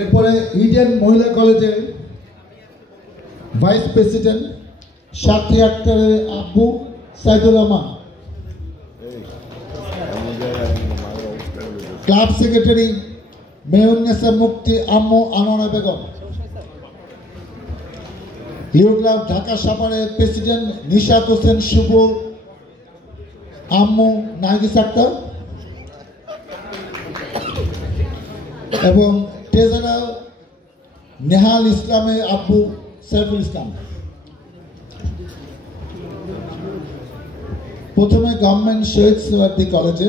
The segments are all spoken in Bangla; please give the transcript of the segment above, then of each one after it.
এরপরে ইডেন মহিলা কলেজের ভাইস প্রেসিডেন্ট সাথী আক্তারের আব্বু সাইদুর রহমান, ক্লাব সেক্রেটারি মেয়রনেসা মুক্তি আম্মু আনোয়ারা বেগম, লিও ক্লাব ঢাকা সাভারের প্রেসিডেন্ট নিশাত হোসেন শুভ আম্মু নার্গিস আক্তার এবং ট্রেজারার নেহাল ইসলামের আব্বু সাইফুল ইসলাম। প্রথমে গভর্নমেন্ট শহীদ সোহরাওয়ার্দী কলেজে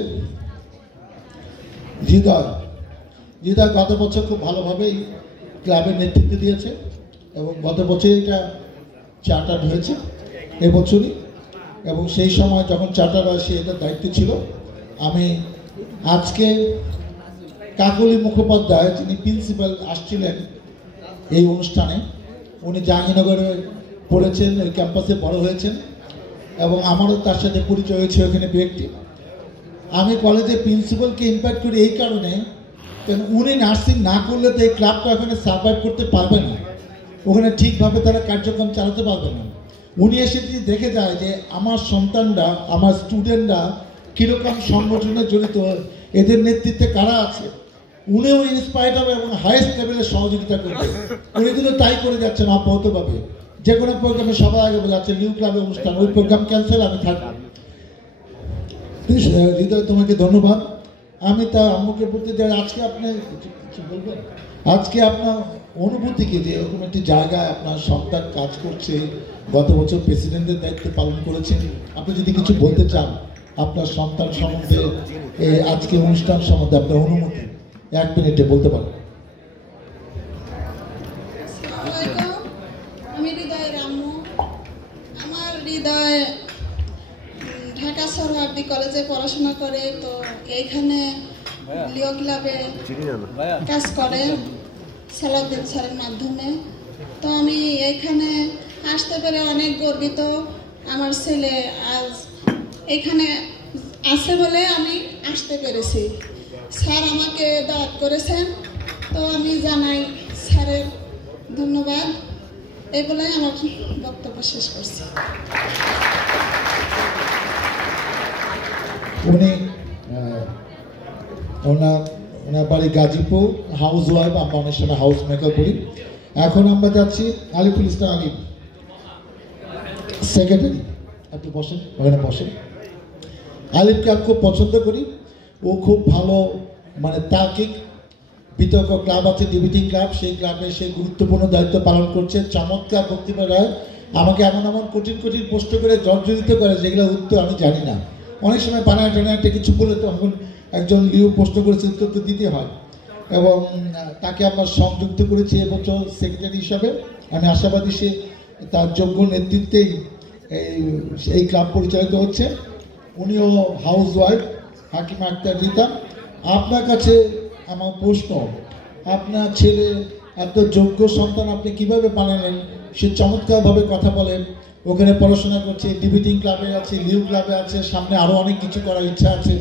হৃদয় গত বছর খুব ভালোভাবেই ক্লাবের নেতৃত্ব দিয়েছে এবং গত বছর এটা চার্টার হয়েছে এবছরই, এবং সেই সময় যখন চার্টার হয় সে এটার দায়িত্ব ছিল। আমি আজকে কাকলি মুখোপাধ্যায় যিনি প্রিন্সিপাল আসছিলেন এই অনুষ্ঠানে, উনি জাহাঙ্গীরনগরে পড়েছেন, ওই ক্যাম্পাসে বড় হয়েছেন এবং আমারও তার সাথে পরিচয় হয়েছে ওখানে ব্যক্তি। আমি কলেজে প্রিন্সিপালকে ইনভাইট করি এই কারণে, কারণ উনি নার্সিং না করলে তো এই ক্লাবটা ওখানে সার্ভাইভ করতে পারবে না, ওখানে ঠিকভাবে তারা কার্যক্রম চালাতে পারবে না। উনি এসে যদি দেখে যায় যে আমার সন্তানরা, আমার স্টুডেন্টরা কীরকম সংগঠনে জড়িত, এদের নেতৃত্বে কারা আছে, উনিও ইন্সপায়ার্ড হবে এবং হাইয়েস্ট লেভেলের সহযোগিতা করবে। উনি কিন্তু তাই করে যাচ্ছেন অব্যাহতভাবে। যে কোনো প্রোগ্রামে সবার আগে বলে যাচ্ছে লিউ ক্লাবের অনুষ্ঠান, ওই প্রোগ্রাম ক্যান্সেল, আমি থাকবো। হৃদয় তোমাকে ধন্যবাদ। আমি তার আম্মুকে বলতে চাই আজকে আপনি কিছু বলবেন, আজকে আপনার অনুভূতি কি যে এরকম একটি জায়গায় আপনার সন্তান কাজ করছে, গত বছর প্রেসিডেন্টের দায়িত্ব পালন করেছেন, আপনি যদি কিছু বলতে চান আপনার সন্তান সম্বন্ধে, আজকে অনুষ্ঠান সম্বন্ধে আপনার অনুমতি 1 মিনিটে বলতে পারেন। আমি হৃদয়ের আম্মু। আমার হৃদয় ঢাকা সোহরাওয়ার্দী কলেজে পড়াশোনা করে, তো এইখানে লিও ক্লাবে কাজ করে সালাউদ্দিন স্যারের মাধ্যমে। তো আমি এখানে আসতে পেরে অনেক গর্বিত। আমার ছেলে আজ এখানে আছে বলে আমি আসতে পেরেছি। স্যার আমাকে দাওয়াত করেছেন, তো আমি জানাই স্যারের ধন্যবাদ। এই বলে আমার বক্তব্য শেষ করছি। উনি ওনার বাড়ি গাজীপুর, হাউস ওয়াইফ, আমরা অনেক সময় হাউস মেকার করি। এখন আমরা যাচ্ছি আলিফুল ইসলাম আলিফ, সেক্রেটারি। আপনি বসেন, ওখানে বসেন। আলিফকে আমি খুব পছন্দ করি, ও খুব ভালো, মানে তার্কিক বিতর্ক ক্লাব আছে ডিবিটি ক্লাব, সেই ক্লাবে সে গুরুত্বপূর্ণ দায়িত্ব পালন করছে। চমৎকার বক্তব্য রায়, আমাকে এমন কঠিন প্রশ্ন করে জর্জরিত করে যেগুলো উত্তর আমি জানি না। অনেক সময় বানায় টানায় কিছু বলে তখন একজন লিও প্রশ্ন করেছে, উত্তর তো দিতে হয়, এবং তাকে আমরা সংযুক্ত করেছি এবছর সেক্রেটারি হিসাবে। আমি আশাবাদী সে তার যোগ্য নেতৃত্বেই এই ক্লাব পরিচালিত হচ্ছে। উনিও হাউস ওয়াইফ হাকিমা আক্তার রীতা। আপনার কাছে আমার প্রশ্ন, আপনার ছেলে এত যোগ্য সন্তান আপনি কিভাবে বানালেন? সে চমৎকারভাবে কথা বলেন, ওখানে পড়াশোনা করছে, ডিবেটিং ক্লাবে আছে, লিউ ক্লাবে আছে, সামনে আরও অনেক কিছু করার ইচ্ছা আছে।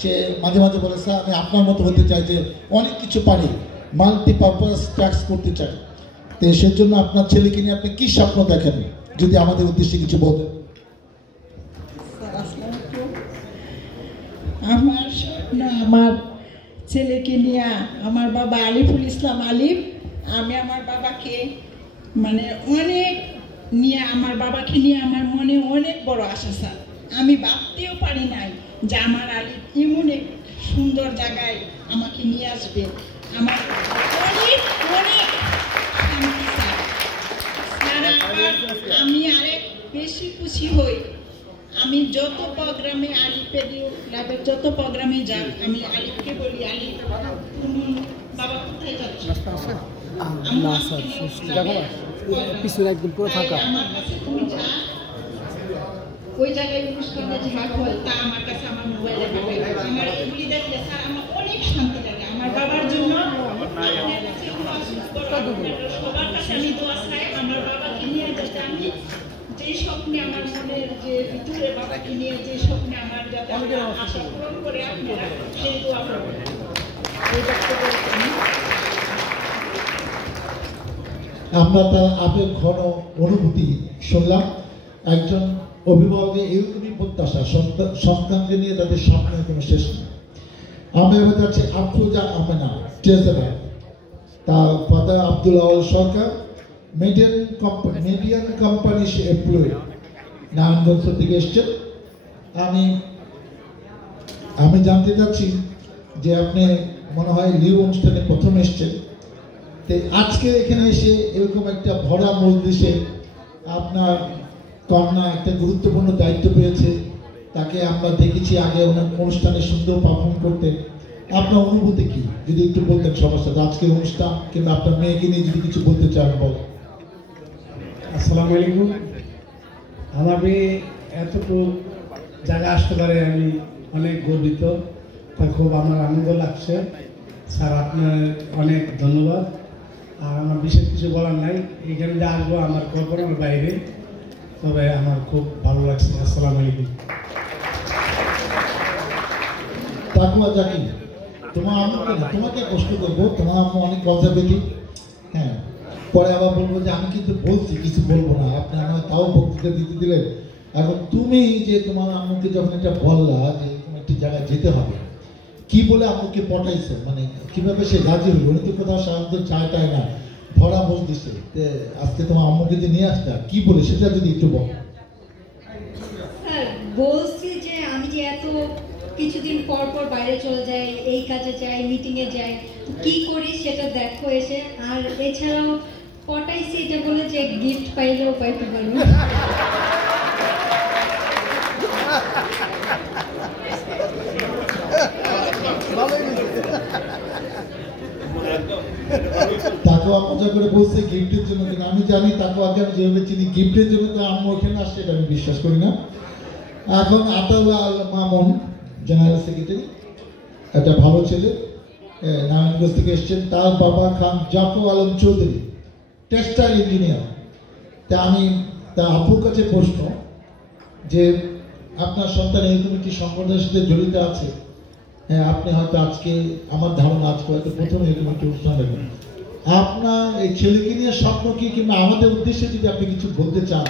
সে মাঝে মাঝে বলে স্যার আমি আপনার মতো হতে চাই, যে অনেক কিছু পারি, মাল্টিপারপাস ট্যাক্স করতে চাই। তো সেজন্য আপনার ছেলেকে নিয়ে আপনি কী স্বপ্ন দেখেন, যদি আমাদের উদ্দেশ্যে কিছু বলেন। আমার স্বপ্ন আমার ছেলেকে নিয়ে, আমার বাবা আলিফুল ইসলাম আলিফ, আমি আমার বাবাকে মানে অনেক নিয়ে, আমার বাবাকে নিয়ে আমার মনে অনেক বড় আশা স্যার। আমি ভাবতেও পারি নাই যে আমার আলিফ এমন এক সুন্দর জায়গায় আমাকে নিয়ে আসবে। আমার অনেক অনেক শান্তি স্যার। আমি আরেক বেশি খুশি হই, আমি যত প্রোগ্রামে আলিফের ক্লাবের যত প্রোগ্রামে যাই, আমি আলিফকে বলি আলিফ তুমি বাবা কোথায় যাচ্ছ, পিছনে একদম পুরো ফাঁকা, আমার কাছে তুমি যা, ওই জায়গায় অনুষ্ঠানে যা হয় তা আমার কাছে আমার মোবাইলে পাঠাই। আমার এগুলি দেখলে স্যার আমার অনেক শান্তি লাগে। আমার বাবার জন্য সবার কাছে আমি দোয়া চাই, আমার বাবাকে নিয়ে যাতে আমি যে স্বপ্নে আমার মনের যে ভিতরে বাবাকে নিয়ে যে স্বপ্নে আমার যাতে আমরা আশা পূরণ করে আপনারা সেই দোয়া করবেন। আমরা তার আবেগ ঘন অনুভূতি শুনলাম। একজন অভিভাবকের এইরকমই প্রত্যাশা, সন্তানকে নিয়ে তাদের স্বপ্নের কোনো শেষ নেই। আমরা এবার যাচ্ছি আফরোজা আমেনা ট্রেজারার, তার ফাদার আব্দুল আওয়াল সরকার, মিডিয়ান কোম্পানি এমপ্লয়ি, নারায়ণগঞ্জ থেকে এসছেন। আমি জানতে চাচ্ছি যে আপনি মনে হয় লিউ অনুষ্ঠানে প্রথম এসছেন, তো আজকে এখানে এসে এরকম একটা ভরা মজলিসে আপনার কন্যা একটা গুরুত্বপূর্ণ দায়িত্ব পেয়েছে, তাকে আমরা দেখেছি আগে অনেক অনুষ্ঠানে সুন্দর পারফর্ম করতেন। আপনার অনুভূতি কি যদি একটু বলতেন সবার সাথে, আজকের অনুষ্ঠান কিংবা আপনার মেয়েকে নিয়ে যদি কিছু বলতে চান বল। আসসালামু আলাইকুম। আমার মেয়ে এতটুকু জায়গা আসতে পারে আমি অনেক গর্বিত, তা খুব আমার আনন্দ লাগছে। স্যার আপনার অনেক ধন্যবাদ। আর আমার বিশেষ কিছু বলার নাই, এখানে যে আসবো আমার কল্পনার বাইরে, তবে আমার খুব ভালো লাগছে। আসসালামু আলাইকুম। তাকুয়া জাকি, তোমার তোমাকে কষ্ট করবো, তোমার আম্মু অনেক কনজারভেটিভ। হ্যাঁ, পরে আবার বলবো যে আমি কিন্তু বলছি কিছু বলবো না, আপনি আমার তাও বক্তৃতা দিতে দিলেন। এখন তুমি যে তোমার আম্মুকে যখন এটা বললা যে কোনো একটি জায়গায় যেতে হবে, কি বলে আম্মুকে পটাইছো, মানে কিভাবে সে রাজি হলো? উনি তো কোথাও সাধারণত চায় না, ভরা বলতেছে। আজকে তোমার আম্মুকে যে নিয়ে আসটা কি বলে সেটা যদি একটু বল। স্যার বলছি যে আমি যে এত কিছুদিন পর পর বাইরে চলে যাই, এই কাজে যাই, মিটিংয়ে যাই, কি করি সেটা দেখো এসে। আর এছাড়াও পটাইছি এটা বলে যে গিফট পাইলেও পাইতে পারবো। তাকেও মজা করে বলছে গিফটের জন্য, কিন্তু আমি জানি তাকে আগে আমি যেভাবে চিনি গিফটের জন্য তো আম্মু ওখানে আসছে, এটা আমি বিশ্বাস করি না। এখন আতাউল্লাহ আল মামুন জেনারেল সেক্রেটারি, একটা ভালো ছেলে, নারায়ণগঞ্জ থেকে এসছেন। তার বাবা খান জাফর আলম চৌধুরী, টেক্সটাইল ইঞ্জিনিয়ার। তা আমি তার আপুর কাছে প্রশ্ন যে আপনার সন্তান এরকম একটি সংগঠনের সাথে জড়িত আছে, হ্যাঁ আপনি হয়তো আজকে আমার ধারণা আজকে হয়তো প্রথম এরকম একটি অনুষ্ঠান দেখবেন, আপনার এই ছেলেকে নিয়ে স্বপ্ন কি, কিংবা আমাদের উদ্দেশ্যে যদি আপনি কিছু বলতে চান,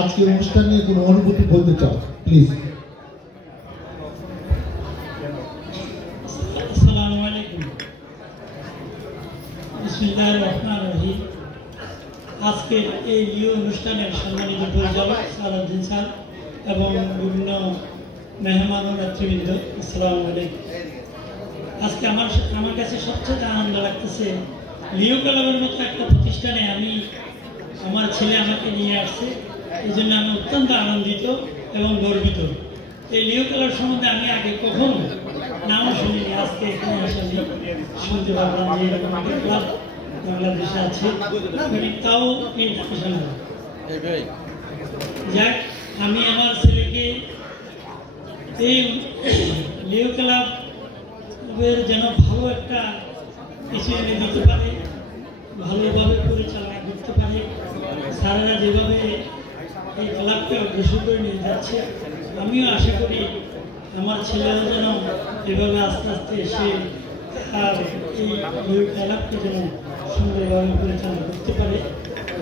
আজকে অনুষ্ঠান নিয়ে কোনো অনুভূতি বলতে চান প্লিজ। আসসালামু আলাইকুম। বিসমিল্লাহির রহমানির রহিম। আজকের এই লিও অনুষ্ঠানের সম্মানিত পরিচালক সালাউদ্দিন স্যার এবং বিভিন্ন মেহমান ও নেতৃবৃন্দ, আসসালামু আলাইকুম। আজকে আমার কাছে সবচেয়ে আনন্দ লাগতেছে, লিও ক্লাবের মতো একটা প্রতিষ্ঠানে আমি আমার ছেলে আমাকে নিয়ে আসছে, এই জন্য আমি অত্যন্ত আনন্দিত এবং গর্বিত। এই লিও ক্লাব সম্বন্ধে আমি আগে কখনো নামও শুনিনি, আজকে এখানে আসলে শুনতে পারলাম যে এরকম একটা ক্লাব বাংলাদেশে আছে, তাও ইন্টারন্যাশনাল। যাক, আমি আমার ছেলেকে এই লিও ক্লাবের যেন ভালো একটা কিছু এনে দিতে পারে, ভালোভাবে পরিচালনা করতে পারে। স্যারেরা যেভাবে এই ক্লাবকে অগ্রসর করে নিয়ে যাচ্ছে, আমিও আশা করি আমার ছেলেরা যেন এভাবে আস্তে আস্তে এসে আর এই লিও ক্লাবকে যেন সুন্দরভাবে পরিচালনা করতে পারে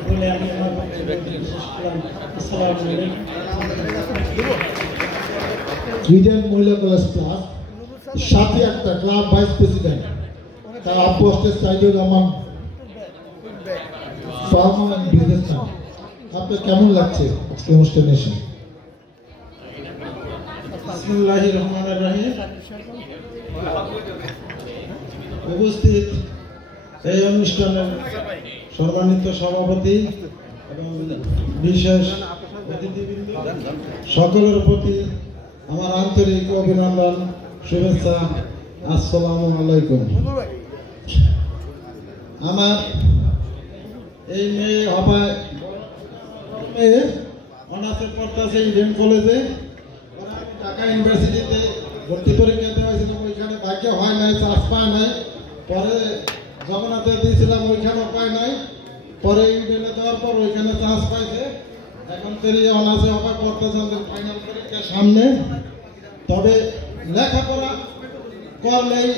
বলে আমি আমার বক্তব্য শেষ করলাম। আসসালামু আলাইকুম। ইডেন মহিলা কলেজ ক্লাব, সাথে একটা ক্লাব ভাইস প্রেসিডেন্ট, তার আব্বু আসতে Saidur Rahman, farmer and businessman. আপনার কেমন লাগছে আজকে অনুষ্ঠানে এসে? বিসমিল্লাহির রহমানির রহিম। উপস্থিত এই অনুষ্ঠানের সম্মানিত সভাপতি এবং বিশেষ অতিথিবৃন্দ সকলের প্রতি আমার আন্তরিক অভিনন্দন, শুভেচ্ছা। আসসালামু আলাইকুম। আমার এই মেয়ে হবায় অনার্সে পড়তেছে ইডেন কলেজে। ঢাকা ইউনিভার্সিটিতে ভর্তি পরীক্ষা দেওয়া হয়েছিল, ওইখানে ভাগ্য হয় নাই, চান্স পায় নাই। পরে জগন্নাথে দিয়েছিলাম, ওইখানে পায় নাই। পরে ইডেনে দেওয়ার পর ওইখানে চান্স পাইছে। এখন তেরি অনার্সে হবায় পড়তেছে, ওদের ফাইনাল পরীক্ষার সামনে। তবে লেখাপড়া করলেই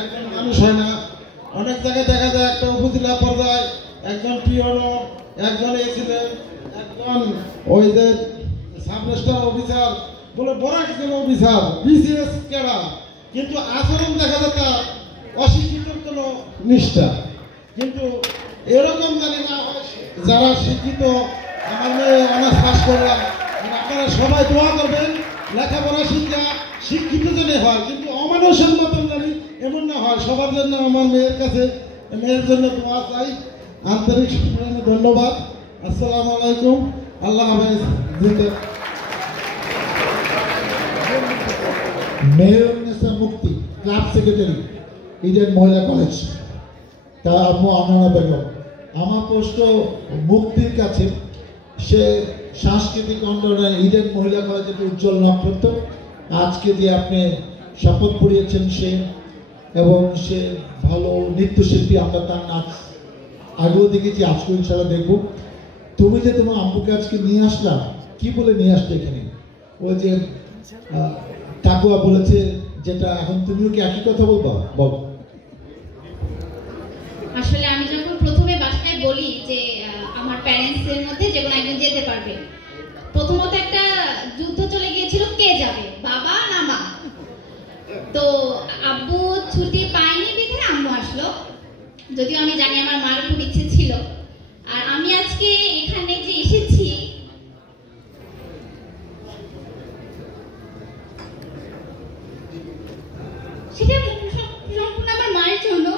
একজন মানুষ হয় না। অনেক জায়গায় দেখা যায় একটা উপজেলা পর্যায়ে একজন পিওনো, একজন এসিডেন্ট, একজন ওই যে সাব রেজিস্ট্রার অফিসার বলে বড় একজন অফিসার, বিসিএস ক্যাডার, কিন্তু আচরণ দেখা যায় তার অশিক্ষিত কোনো নিষ্ঠা। কিন্তু এরকম জানি না যারা শিক্ষিত, আমার মেয়ে অনার্স পাস করলাম, আপনারা সবাই দোয়া করবেন লেখাপড়া শিক্ষা শিক্ষিত জনে হয়, কিন্তু অমানুষের মতন জানি এমন না হয়। সবার জন্য আমার মেয়ের জন্য দোয়া চাই। আন্তরিক ধন্যবাদ। আসসালামু আলাইকুম, আল্লাহ হাফেজ। মেয়রনেসা মুক্তি, ক্লাব সেক্রেটারি, ইডেন মহিলা কলেজ, তার আম্মু আনোয়ারা বেগম। আমার প্রশ্ন মুক্তির কাছে, সে সাংস্কৃতিক আন্দোলনে ইডেন মহিলা কলেজের উজ্জ্বল নক্ষত্র। আজকে যে আপনি শপথ পড়িয়েছেন সে, এবং সে ভালো নৃত্যশিল্পী, আমরা তার নাচ আগেও দেখেছি, আজকে ইনশাল্লাহ দেখবো। তুমি যে তোমার আম্মুকে আজকে নিয়ে আসলাম, কি বলে নিয়ে আসলে এখানে? ওই যে তাকুয়া বলেছে যেটা, এখন তুমিও কি একই কথা বলবা? বলো। আসলে আমি যখন প্রথমে বাসায় বলি যে আমার প্যারেন্টসের মধ্যে যে কোনো একজন যেতে পারবে, প্রথমত একটা যুদ্ধ চলে গিয়েছিল, কে যাবে, বাবা না মা। তো আব্বু ছুটি পায়নি বিধে আম্মু আসলো, যদিও আমি জানি আমার মার খুব ইচ্ছে ছিল। আর আমি আজকে এখানে যে এসেছি, সেটা সম্পূর্ণ আমার মায়ের জন্য।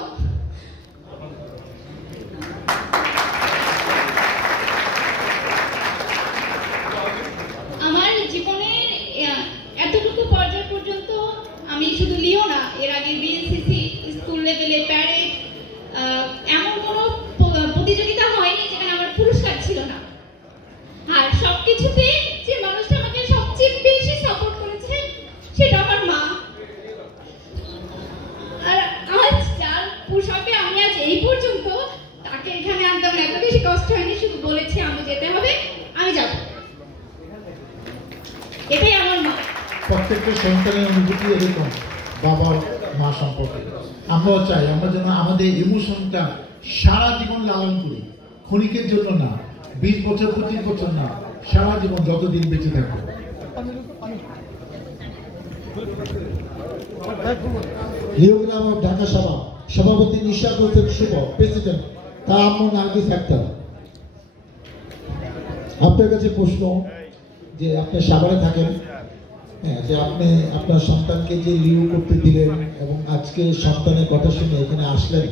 আমার জীবনের এতটুকু পর্যায় পর্যন্ত আমি শুধু লিও না, এর আগে বিএনসিসি, স্কুল লেভেলে প্যারেড, এমন কোনো প্রতিযোগিতা হয়নি যেখানে আমার পুরস্কার ছিল না। আর সবকিছুতে যে মানুষটা আমাকে সবচেয়ে বেশি সাপোর্ট করেছে সেটা আমার মা। আর আজ যার পোশাকে আমি আজ এই পর্যন্ত, তাকে এখানে আনতে আমার এত বেশি কষ্ট হয়নি, শুধু বলেছি আমি যেতে হবে, আমি যাব। এটাই আমার মা। প্রত্যেকটা সন্তানের অনুভূতি এরকম বাবার মা সম্পর্কে। আমরাও চাই আমরা যেন আমাদের ইমোশনটা সারা জীবন লালন করি, ক্ষণিকের জন্য না, 20 বছর 25 বছর না, সারা জীবন যতদিন বেঁচে থাকবো। লিওগ্রাম অফ ঢাকা সভাপতি নিশাদ হোসেন শুভ, প্রেসিডেন্ট, তার আম্মু নার্গিস আক্তার। আপনার কাছে প্রশ্ন, যে আপনি সাভারে থাকেন, হ্যাঁ, যে আপনি আপনার সন্তানকে যে রিভিউ করতে দিলেন এবং আজকে সন্তানের কথা শুনে এখানে আসলেন,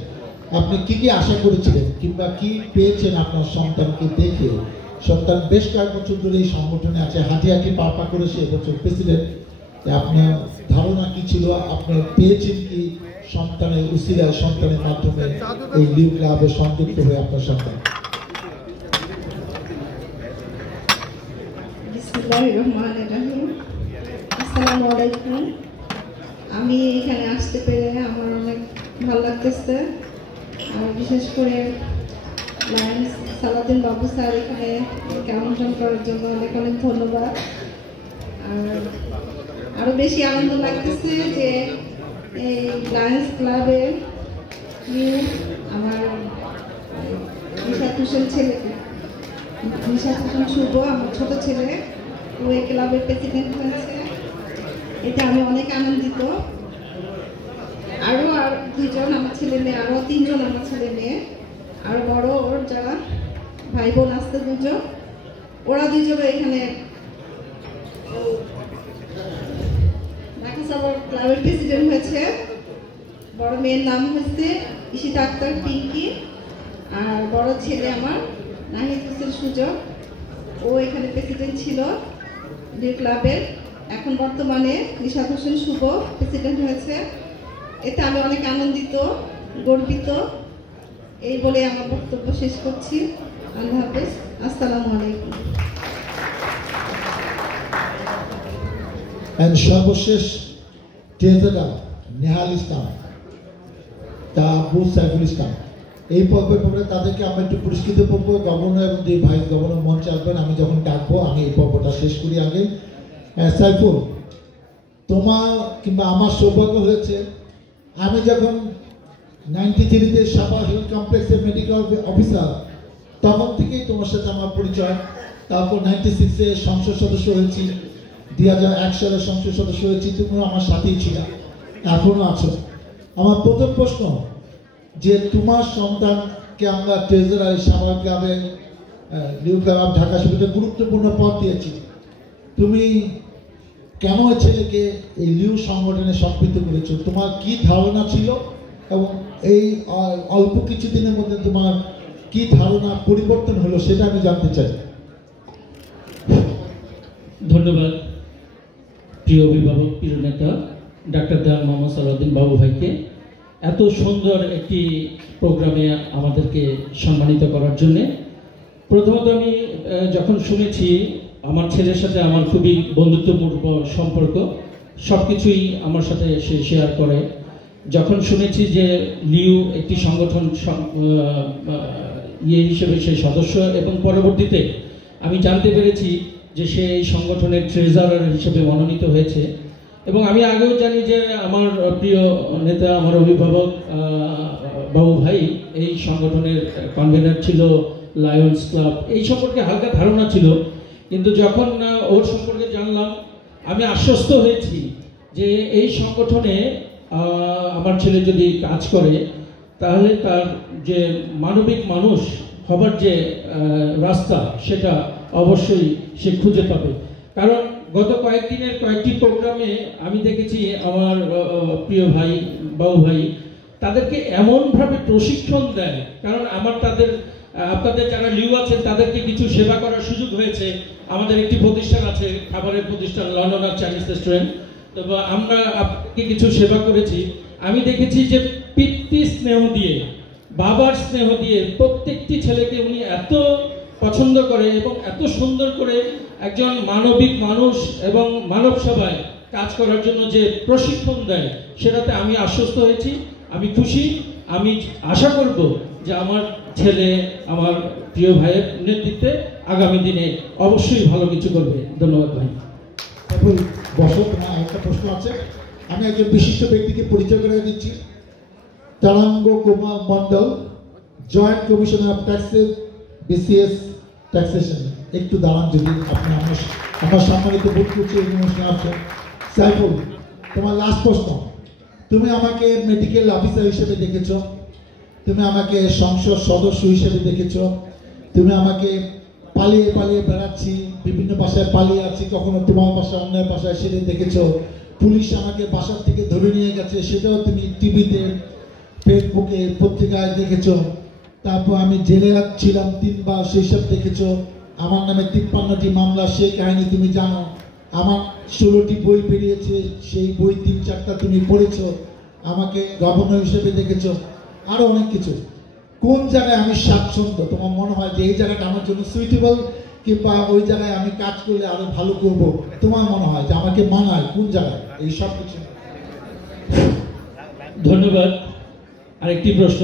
আপনি কি কি আশা করেছিলেন কিংবা কি পেয়েছেন আপনার সন্তানকে দেখে? সন্তান বেশ কয়েক বছর ধরে এই সংগঠনে আছে, হাঁটি হাঁটি পা পা করে সে এবছর প্রেসিডেন্ট। আপনার ধারণা কি ছিল, আপনি পেয়েছেন কি সন্তানের উসিলায়, সন্তানের মাধ্যমে এই লিউ ক্লাবে সংযুক্ত হয়ে আপনার সন্তান? আসসালামু আলাইকুম। আমি এখানে আসতে পেরে আমার অনেক ভালো লাগতেছে। আর বিশেষ করে লায়ন্স সালাউদ্দিন বাবু স্যার এখানে আমন্ত্রণ করার জন্য অনেক অনেক ধন্যবাদ। আর আরও বেশি আনন্দ লাগতেছে যে এই লায়ন্স ক্লাবে আমার নিশাত হোসেন ছেলেকে, নিশাত হোসেন শুভ, আমার ছোট ছেলে, ও এই ক্লাবের প্রেসিডেন্ট হয়েছে। এতে আমি অনেক আনন্দিত। আরও আর 2 জন আমার ছেলে মেয়ে, আরও 3 জন আমার ছেলে মেয়ে, আর বড় ওর যারা ভাই বোন আসতে 2 জন, ওরা 2 জন এখানে ঢাকা সাভার ক্লাবের প্রেসিডেন্ট হয়েছে। বড় মেয়ের নাম হচ্ছে ঈশিতা আক্তার পিঙ্কি, আর বড় ছেলে আমার নাহিদ হোসেন সুজন, ও এখানে প্রেসিডেন্ট ছিল ক্লাবের। এখন বর্তমানে নিশাত হোসেন শুভ প্রেসিডেন্ট হয়েছে। এতে আমি অনেক আনন্দিত, গর্বিত। এই বলে আমার বক্তব্য শেষ করছি। আল্লাহ হাফেজ, আসসালামু আলাইকুম। সর্বশেষ ট্রেজারার নেহাল ইসলাম, তা আবু সাইফুল ইসলাম। এই পর্বের পরে তাদেরকে আমরা একটু পুরস্কৃত করবো। গভর্নর এবং যে ভাইস গভর্নর মঞ্চে আসবেন, আমি যখন ডাকবো আমি এই পর্বটা শেষ করি আগে। সাইফুল, তো তোমার কিংবা আমার সৌভাগ্য হয়েছে, আমি যখন 93-তে সাবা হিল কমপ্লেক্সের মেডিকেল অফিসার, তখন থেকেই তোমার সাথে আমার পরিচয়। তারপর 96-এ সংসদ সদস্য হয়েছি, 2001 সালে সংসদ সদস্য হয়েছি, তুমিও আমার সাথেই ছিল, এখনো আছো। আমার প্রথম প্রশ্ন যে তোমার সন্তানকে আমরা ট্রেজারার সাবা ক্লাবে নিউ ক্লাব ঢাকা শিবিরে গুরুত্বপূর্ণ পদ দিয়েছি, তুমি কেন ছেলেকে এই লিউ সংগঠনে সম্পৃক্ত করেছো? তোমার কি ধারণা ছিল এবং এই অল্প কিছুদিনের মধ্যে তোমার কি ধারণা পরিবর্তন হলো সেটা আমি জানতে চাই। ধন্যবাদ প্রিয় অভিভাবক, প্রিয় নেতা ডাক্তার দেওয়ান মোহাম্মদ সালাউদ্দিন বাবু ভাইকে এত সুন্দর একটি প্রোগ্রামে আমাদেরকে সম্মানিত করার জন্যে। প্রথমত আমি যখন শুনেছি আমার ছেলের সাথে আমার খুবই বন্ধুত্বপূর্ণ সম্পর্ক, সব কিছুই আমার সাথে সে শেয়ার করে। যখন শুনেছি যে লিউ একটি সংগঠন হিসেবে সে সদস্য, এবং পরবর্তীতে আমি জানতে পেরেছি যে সে এই সংগঠনের ট্রেজারার হিসেবে মনোনীত হয়েছে। এবং আমি আগেও জানি যে আমার প্রিয় নেতা, আমার অভিভাবক বাবু ভাই এই সংগঠনের কনভেনার ছিল, লায়ন্স ক্লাব, এই সম্পর্কে হালকা ধারণা ছিল। কিন্তু যখন ওর সম্পর্কে জানলাম, আমি আশ্বস্ত হয়েছি যে এই সংগঠনে আমার ছেলে যদি কাজ করে তাহলে তার যে মানবিক মানুষ হবার যে রাস্তা সেটা অবশ্যই সে খুঁজে পাবে। কারণ গত কয়েকদিনের কয়েকটি প্রোগ্রামে আমি দেখেছি আমার প্রিয় ভাই বাবু ভাই তাদেরকে এমনভাবে প্রশিক্ষণ দেয়, কারণ আমার আপনাদের যারা লিউ আছেন তাদেরকে কিছু সেবা করার সুযোগ হয়েছে। আমাদের একটি প্রতিষ্ঠান আছে, খাবারের প্রতিষ্ঠান লন্ডনার চাইনিজ রেস্টুরেন্ট, তো আমরা আপনাকে কিছু সেবা করেছি। আমি দেখেছি যে পিতৃ স্নেহ দিয়ে, বাবার স্নেহ দিয়ে প্রত্যেকটি ছেলেকে উনি এত পছন্দ করে এবং এত সুন্দর করে একজন মানবিক মানুষ এবং মানব সেবায় কাজ করার জন্য যে প্রশিক্ষণ দেয়, সেটাতে আমি আশ্বস্ত হয়েছি, আমি খুশি। আমি আশা করব যে আমার ছেলে আমার প্রিয় ভাইয়ের নেতৃত্বে আগামী দিনে অবশ্যই ভালো কিছু করবে। ধন্যবাদ ভাই। বসত একটা প্রশ্ন আছে, আমি একজন বিশিষ্ট ব্যক্তিকে পরিচয় করে দিচ্ছি। Taranga Kumar Mondal, joint commissioner of taxes, BCS taxation. একটু দাঁড়ান যদি আপনি আমার সম্মানিত বোধ করছি অনুষ্ঠানে আছেন। সাইফুল, তোমার লাস্ট প্রশ্ন। তুমি আমাকে মেডিকেল অফিসার হিসেবে দেখেছ, তুমি আমাকে সংসদ সদস্য হিসেবে দেখেছ, তুমি আমাকে পালিয়ে পালিয়ে বেড়াচ্ছি, বিভিন্ন বাসায় পালিয়ে আছি, কখনো তোমার বাসায় অন্য বাসায় সেটা দেখেছ, পুলিশ আমাকে বাসার থেকে ধরে নিয়ে গেছে, সেটাও তুমি টিভিতে, ফেসবুকে, পত্রিকায় দেখেছ। তারপর আমি জেলে ছিলাম 3 বার, সেই সব দেখেছ। আমার নামে 53টি মামলা, সেই কাহিনী তুমি জানো। আমার 16টি বই বেরিয়েছে, সেই বই 3-4টা তুমি পড়েছ। আমাকে গভর্নর হিসেবে দেখেছ, আরও অনেক কিছু। কোন জায়গায় আমি স্বাচ্ছন্দ্য, তোমার মনে হয় যে এই জায়গাটা আমার জন্য সুইটেবল, কিংবা ওই জায়গায় আমি কাজ করলে আরো ভালো করব, তোমার মনে হয় যে আমাকে মানায় কোন জায়গায়? এই সব কিছু। ধন্যবাদ আরেকটি প্রশ্ন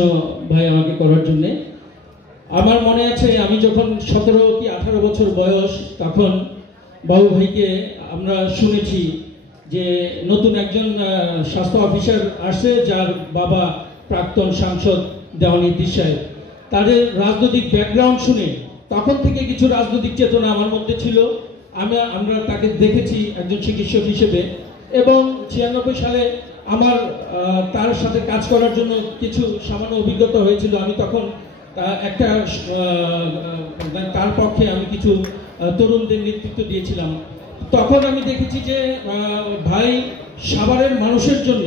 ভাই আমাকে করার জন্য। আমার মনে আছে আমি যখন 17 কি 18 বছর বয়স, তখন বাবু ভাইকে আমরা শুনেছি যে নতুন একজন স্বাস্থ্য অফিসার আসে, যার বাবা প্রাক্তন সাংসদ দেওয়ান ইদ্রিস সাহেব। তাদের রাজনৈতিক ব্যাকগ্রাউন্ড শুনে তখন থেকে কিছু রাজনৈতিক চেতনা আমার মধ্যে ছিল। আমরা তাকে দেখেছি একজন চিকিৎসক হিসেবে, এবং 96 সালে আমার তার সাথে কাজ করার জন্য কিছু সামান্য অভিজ্ঞতা হয়েছিল। আমি তখন একটা তার পক্ষে আমি কিছু তরুণদের নেতৃত্ব দিয়েছিলাম। তখন আমি দেখেছি যে ভাই সাভারের মানুষের জন্য,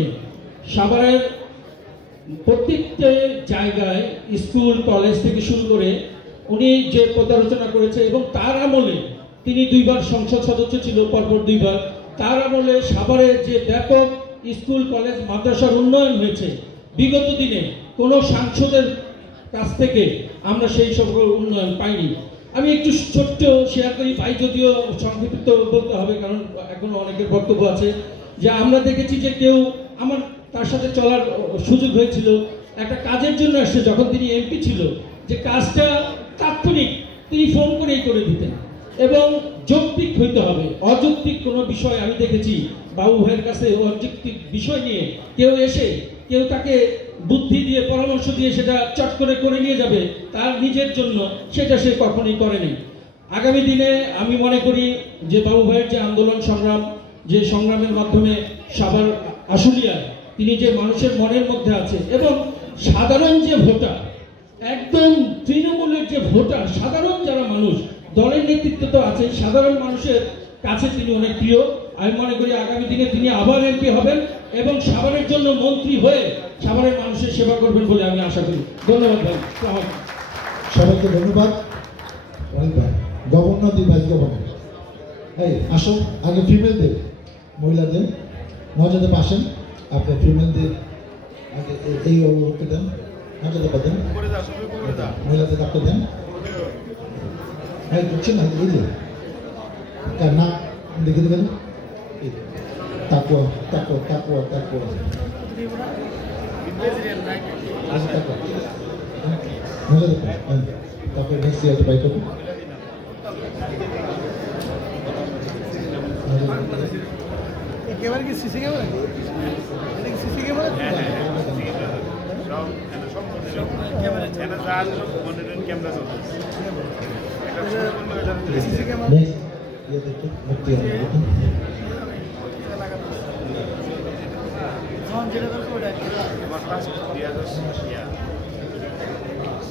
সাভারের প্রত্যেকটা জায়গায় স্কুল কলেজ থেকে শুরু করে উনি যে পদালোচনা করেছে, এবং তার আমলে তিনি 2 বার সংসদ সদস্য ছিল, পরপর 2 বার। তার আমলে সাভারের যে ব্যাপক স্কুল কলেজ মাদ্রাসার উন্নয়ন হয়েছে, বিগত দিনে কোনো সাংসদের কাছ থেকে আমরা সেই সকল উন্নয়ন পাইনি। আমি একটু ছোট্ট শেয়ার করি ভাই, যদিও সংক্ষিপ্ত বলতে হবে কারণ এখনো অনেকের বক্তব্য আছে। যে আমরা দেখেছি যে কেউ আমার তার সাথে চলার সুযোগ হয়েছিল, একটা কাজের জন্য আসছে, যখন তিনি এমপি ছিল, যে কাজটা তাৎক্ষণিক তিনি ফোন করেই করে দিতেন, এবং যৌক্তিক হইতে হবে, অযৌক্তিক কোনো বিষয় আমি দেখেছি বাবু ভাইয়ের কাছে অবজেক্টিভ বিষয় নিয়ে কেউ এসে কেউ তাকে বুদ্ধি দিয়ে পরামর্শ দিয়ে সেটা চট করে নিয়ে যাবে তার নিজের জন্য, সেটা সে কখনোই করেনি। আগামী দিনে আমি মনে করি যে বাবু ভাইয়ের যে আন্দোলন সংগ্রাম, যে সংগ্রামের মাধ্যমে সাভার আশুলিয়ায় তিনি যে মানুষের মনের মধ্যে আছে এবং সাধারণ যে ভোটার, একদম তৃণমূলের যে ভোটার, সাধারণ যারা মানুষ, দলের নেতৃত্ব তো আছে, সাধারণ মানুষের কাছে তিনি অনেক প্রিয়। আমি মনে করি আগামী দিনে তিনি আবার এমপি হবেন এবং সাভারের জন্য মন্ত্রী হয়ে সাভারের মানুষের সেবা করবেন বলে আমি আশা করি। ধন্যবাদ ভাই। সবাইকে ধন্যবাদ। গভর্নর দি ভাইস গভর্নর, এই আসুন আগে ফিমেলদের, মহিলাদের নজরে পাশেন, আপনি ফিমেলদের আগে এই অবরোধকে দেন, নজরে পাবেন, মহিলাদের ডাক্তার দেন। এই করছেন না, এই যে না দেখে দেবেন, তাকুয়া তাকুয়া তাকুয়া তাকুয়া নজরে পাবেন, তারপরে নেক্সট ইয়ার বাই করবেন। ক্যামেরা কি সিসি ক্যামেরা? এটা কি সিসি ক্যামেরা? সব ক্যামেরা চ্যানেল রাজ সব মনিটরিং ক্যামেরা চলছে। এটা সিসি ক্যামেরা। নেক্সট ये देखो मुक्ति है जोन যেটা দরকার ওটা আমার ফার্স্ট দিয়া দস ইয়া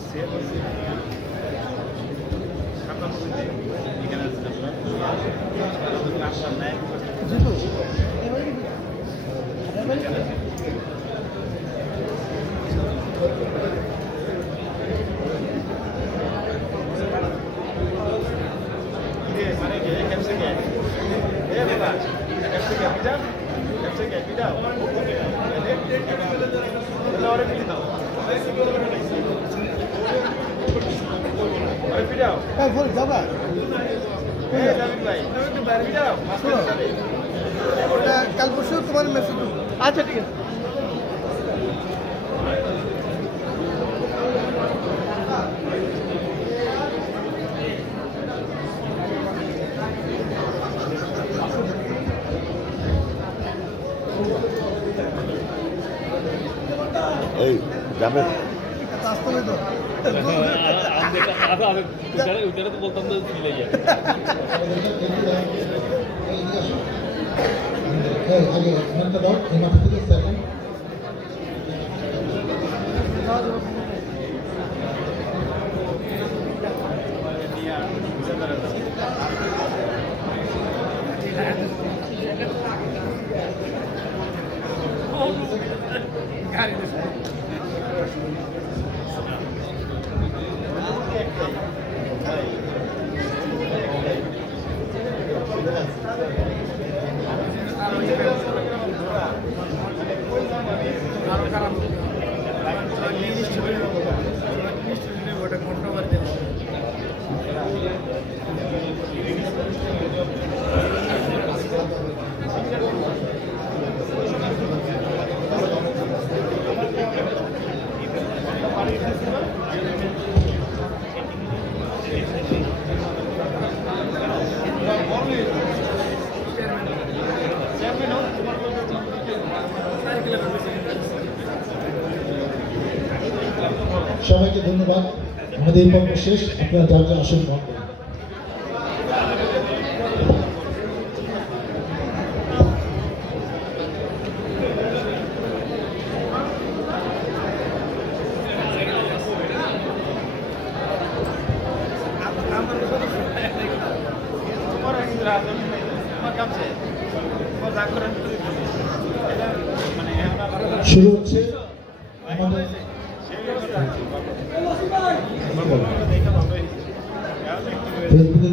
সেভ খাতা মধ্যে এখানে আছে আপনারা আশা নাই কাল পরশু তোমার মেসেজ। আচ্ছা ঠিক আছে। এই যাবে আসতে তো উঠে তো বলতাম তো মিলে যায় আগে ঘন্টা দাও, এই মাথা থেকে সেকেন্ড সবাইকে ধন্যবাদ। আমাদের এই পর্ব শেষ, আপনারা যার যার আসন গ্রহণ করুন। শুরু হচ্ছে আমাদের ফেসবুকে